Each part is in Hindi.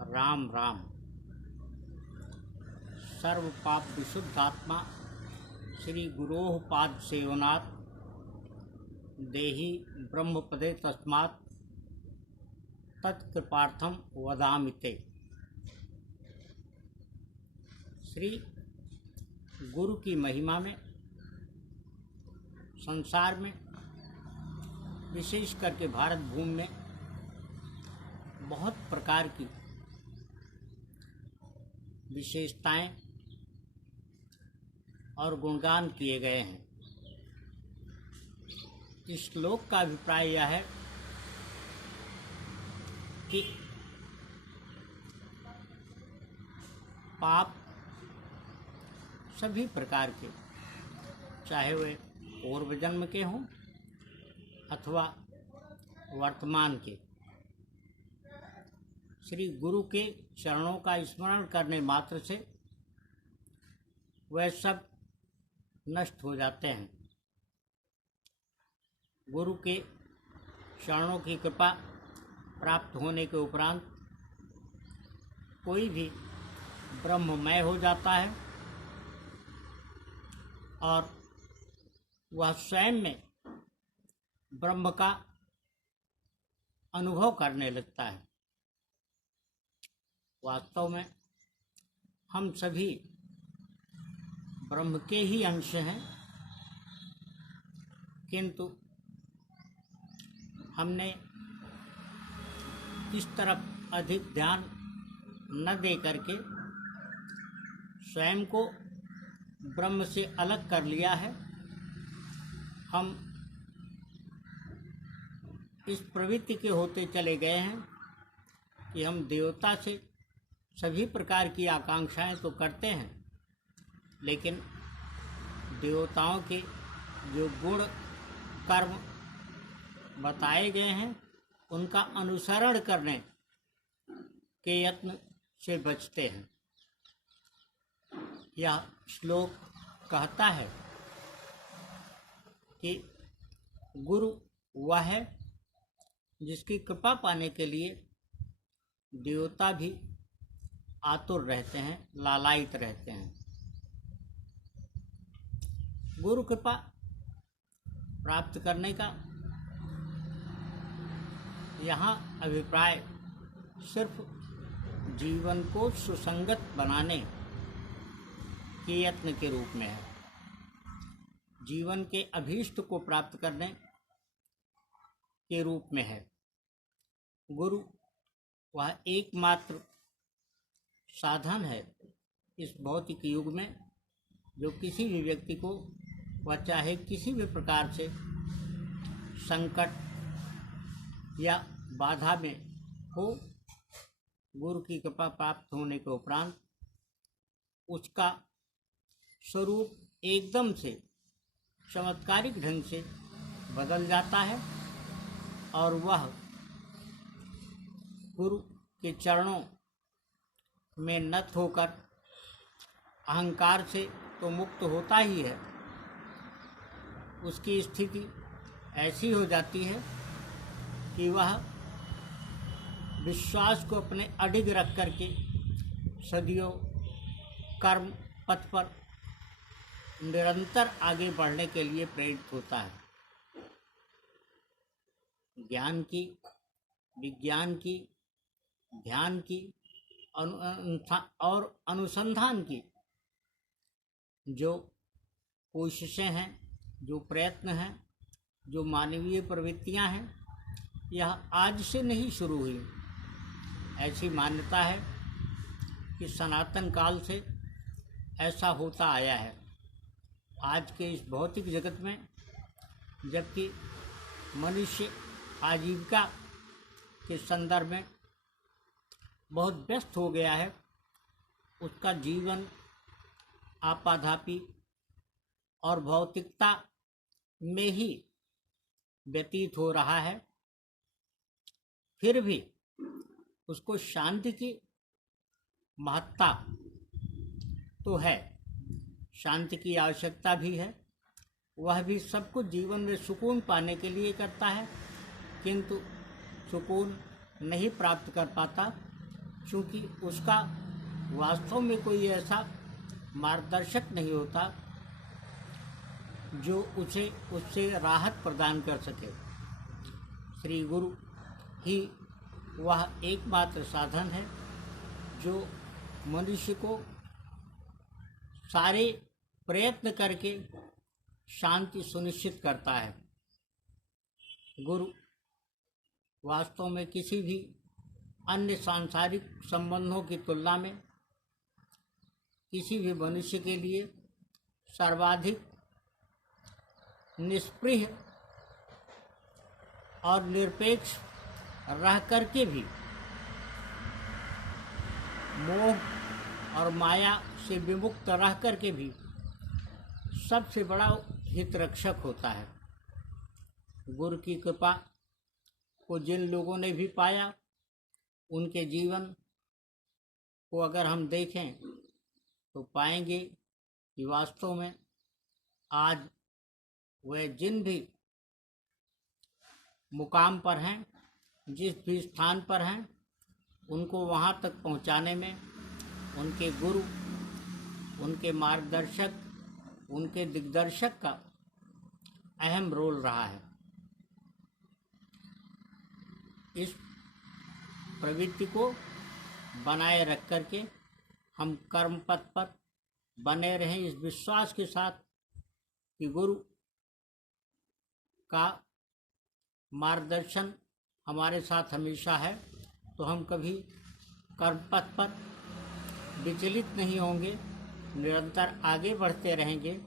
राम राम। सर्व पाप विशुद्धात्मा श्री गुरोः पाद सेवनात् देहि ब्रह्मपदे तस्मात् तत्कृपार्थम वदामि ते। श्री गुरु की महिमा में संसार में विशेष करके भारत भूमि में बहुत प्रकार की विशेषताएं और गुणगान किए गए हैं। इस श्लोक का अभिप्राय यह है कि पाप सभी प्रकार के, चाहे वे पूर्व जन्म के हों अथवा वर्तमान के, श्री गुरु के चरणों का स्मरण करने मात्र से वह सब नष्ट हो जाते हैं। गुरु के चरणों की कृपा प्राप्त होने के उपरांत कोई भी ब्रह्ममय हो जाता है और वह स्वयं में ब्रह्म का अनुभव करने लगता है। वास्तव में हम सभी ब्रह्म के ही अंश हैं, किंतु हमने इस तरफ अधिक ध्यान न दे करके स्वयं को ब्रह्म से अलग कर लिया है। हम इस प्रवृत्ति के होते चले गए हैं कि हम देवता से सभी प्रकार की आकांक्षाएं तो करते हैं, लेकिन देवताओं के जो गुण कर्म बताए गए हैं उनका अनुसरण करने के यत्न से बचते हैं। यह श्लोक कहता है कि गुरु वह है जिसकी कृपा पाने के लिए देवता भी आतुर रहते हैं, लालायित रहते हैं। गुरु कृपा प्राप्त करने का यहाँ अभिप्राय सिर्फ जीवन को सुसंगत बनाने के यत्न के रूप में है। जीवन के अभीष्ट को प्राप्त करने के रूप में है। गुरु वह एकमात्र साधन है इस भौतिक युग में जो किसी भी व्यक्ति को, वह चाहे किसी भी प्रकार से संकट या बाधा में हो, गुरु की कृपा प्राप्त होने के उपरांत उसका स्वरूप एकदम से चमत्कारिक ढंग से बदल जाता है और वह गुरु के चरणों में नत होकर अहंकार से तो मुक्त होता ही है। उसकी स्थिति ऐसी हो जाती है कि वह विश्वास को अपने अडिग रख करके सदियों कर्म पथ पर निरंतर आगे बढ़ने के लिए प्रेरित होता है। ज्ञान की, विज्ञान की, ध्यान की और अनुसंधान की जो कोशिशें हैं, जो प्रयत्न हैं, जो मानवीय प्रवृत्तियां हैं, यह आज से नहीं शुरू हुई। ऐसी मान्यता है कि सनातन काल से ऐसा होता आया है। आज के इस भौतिक जगत में जबकि मनुष्य आजीविका के संदर्भ में बहुत व्यस्त हो गया है, उसका जीवन आपाधापी और भौतिकता में ही व्यतीत हो रहा है, फिर भी उसको शांति की महत्ता तो है, शांति की आवश्यकता भी है। वह भी सब कुछ जीवन में सुकून पाने के लिए करता है, किंतु सुकून नहीं प्राप्त कर पाता क्योंकि उसका वास्तव में कोई ऐसा मार्गदर्शक नहीं होता जो उसे उससे राहत प्रदान कर सके। श्री गुरु ही वह एकमात्र साधन है जो मनुष्य को सारे प्रयत्न करके शांति सुनिश्चित करता है। गुरु वास्तव में किसी भी अन्य सांसारिक संबंधों की तुलना में किसी भी मनुष्य के लिए सर्वाधिक निष्प्रिय और निरपेक्ष रह करके भी मोह और माया से विमुक्त रह करके भी सबसे बड़ा हितरक्षक होता है। गुरु की कृपा को जिन लोगों ने भी पाया, उनके जीवन को अगर हम देखें तो पाएंगे कि वास्तव में आज वह जिन भी मुकाम पर हैं, जिस भी स्थान पर हैं, उनको वहाँ तक पहुँचाने में उनके गुरु, उनके मार्गदर्शक, उनके दिग्दर्शक का अहम रोल रहा है। इस प्रवृत्ति को बनाए रख करके हम कर्म पथ पर बने रहें, इस विश्वास के साथ कि गुरु का मार्गदर्शन हमारे साथ हमेशा है, तो हम कभी कर्म पथ पर विचलित नहीं होंगे, निरंतर आगे बढ़ते रहेंगे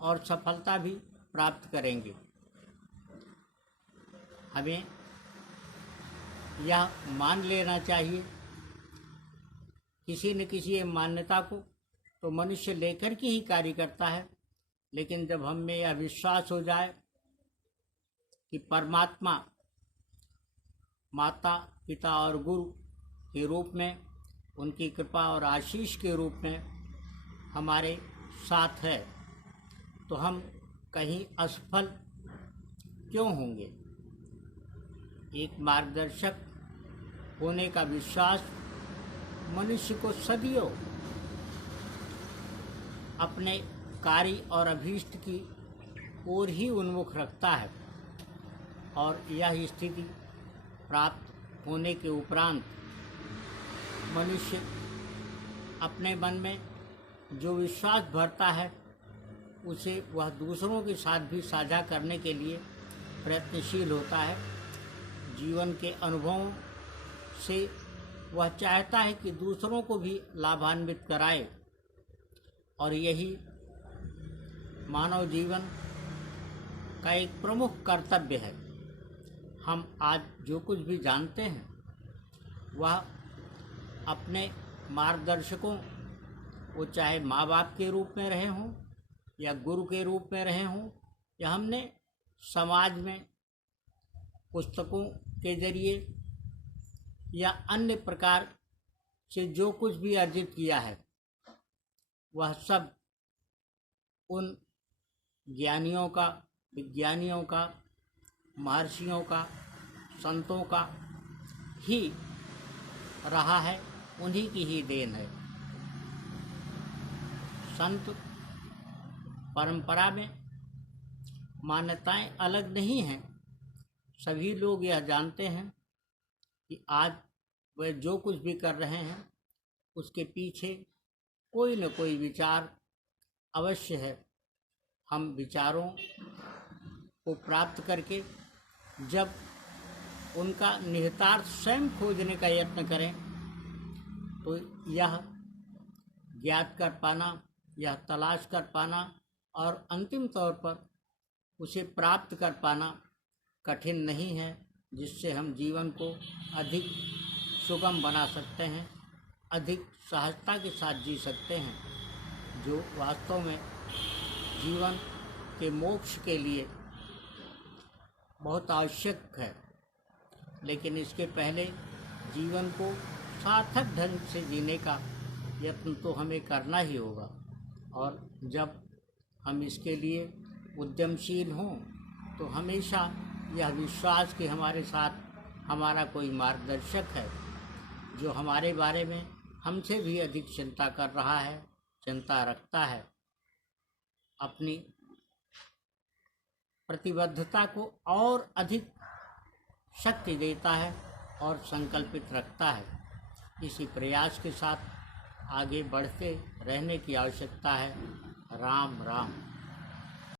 और सफलता भी प्राप्त करेंगे। हमें यह मान लेना चाहिए, किसी न किसी मान्यता को तो मनुष्य लेकर के ही कार्य करता है, लेकिन जब हम में यह विश्वास हो जाए कि परमात्मा माता पिता और गुरु के रूप में, उनकी कृपा और आशीष के रूप में हमारे साथ है, तो हम कहीं असफल क्यों होंगे। एक मार्गदर्शक होने का विश्वास मनुष्य को सदियों अपने कार्य और अभीष्ट की ओर ही उन्मुख रखता है, और यह स्थिति प्राप्त होने के उपरांत मनुष्य अपने मन में जो विश्वास भरता है, उसे वह दूसरों के साथ भी साझा करने के लिए प्रयत्नशील होता है। जीवन के अनुभवों से वह चाहता है कि दूसरों को भी लाभान्वित कराए, और यही मानव जीवन का एक प्रमुख कर्तव्य है। हम आज जो कुछ भी जानते हैं, वह अपने मार्गदर्शकों, वो चाहे माँ बाप के रूप में रहे हों या गुरु के रूप में रहे हों, या हमने समाज में पुस्तकों के जरिए या अन्य प्रकार से जो कुछ भी अर्जित किया है, वह सब उन ज्ञानियों का, विज्ञानियों का, महर्षियों का, संतों का ही रहा है, उन्हीं की ही देन है। संत परंपरा में मान्यताएं अलग नहीं हैं। सभी लोग यह जानते हैं कि आज वे जो कुछ भी कर रहे हैं, उसके पीछे कोई न कोई विचार अवश्य है। हम विचारों को प्राप्त करके जब उनका निहितार्थ स्वयं खोजने का यत्न करें, तो यह ज्ञात कर पाना, यह तलाश कर पाना और अंतिम तौर पर उसे प्राप्त कर पाना कठिन नहीं है, जिससे हम जीवन को अधिक सुगम बना सकते हैं, अधिक सहजता के साथ जी सकते हैं, जो वास्तव में जीवन के मोक्ष के लिए बहुत आवश्यक है। लेकिन इसके पहले जीवन को सार्थक ढंग से जीने का यत्न तो हमें करना ही होगा, और जब हम इसके लिए उद्यमशील हों, तो हमेशा यह विश्वास कि हमारे साथ हमारा कोई मार्गदर्शक है, जो हमारे बारे में हमसे भी अधिक चिंता कर रहा है, चिंता रखता है, अपनी प्रतिबद्धता को और अधिक शक्ति देता है और संकल्पित रखता है। इसी प्रयास के साथ आगे बढ़ते रहने की आवश्यकता है। राम राम।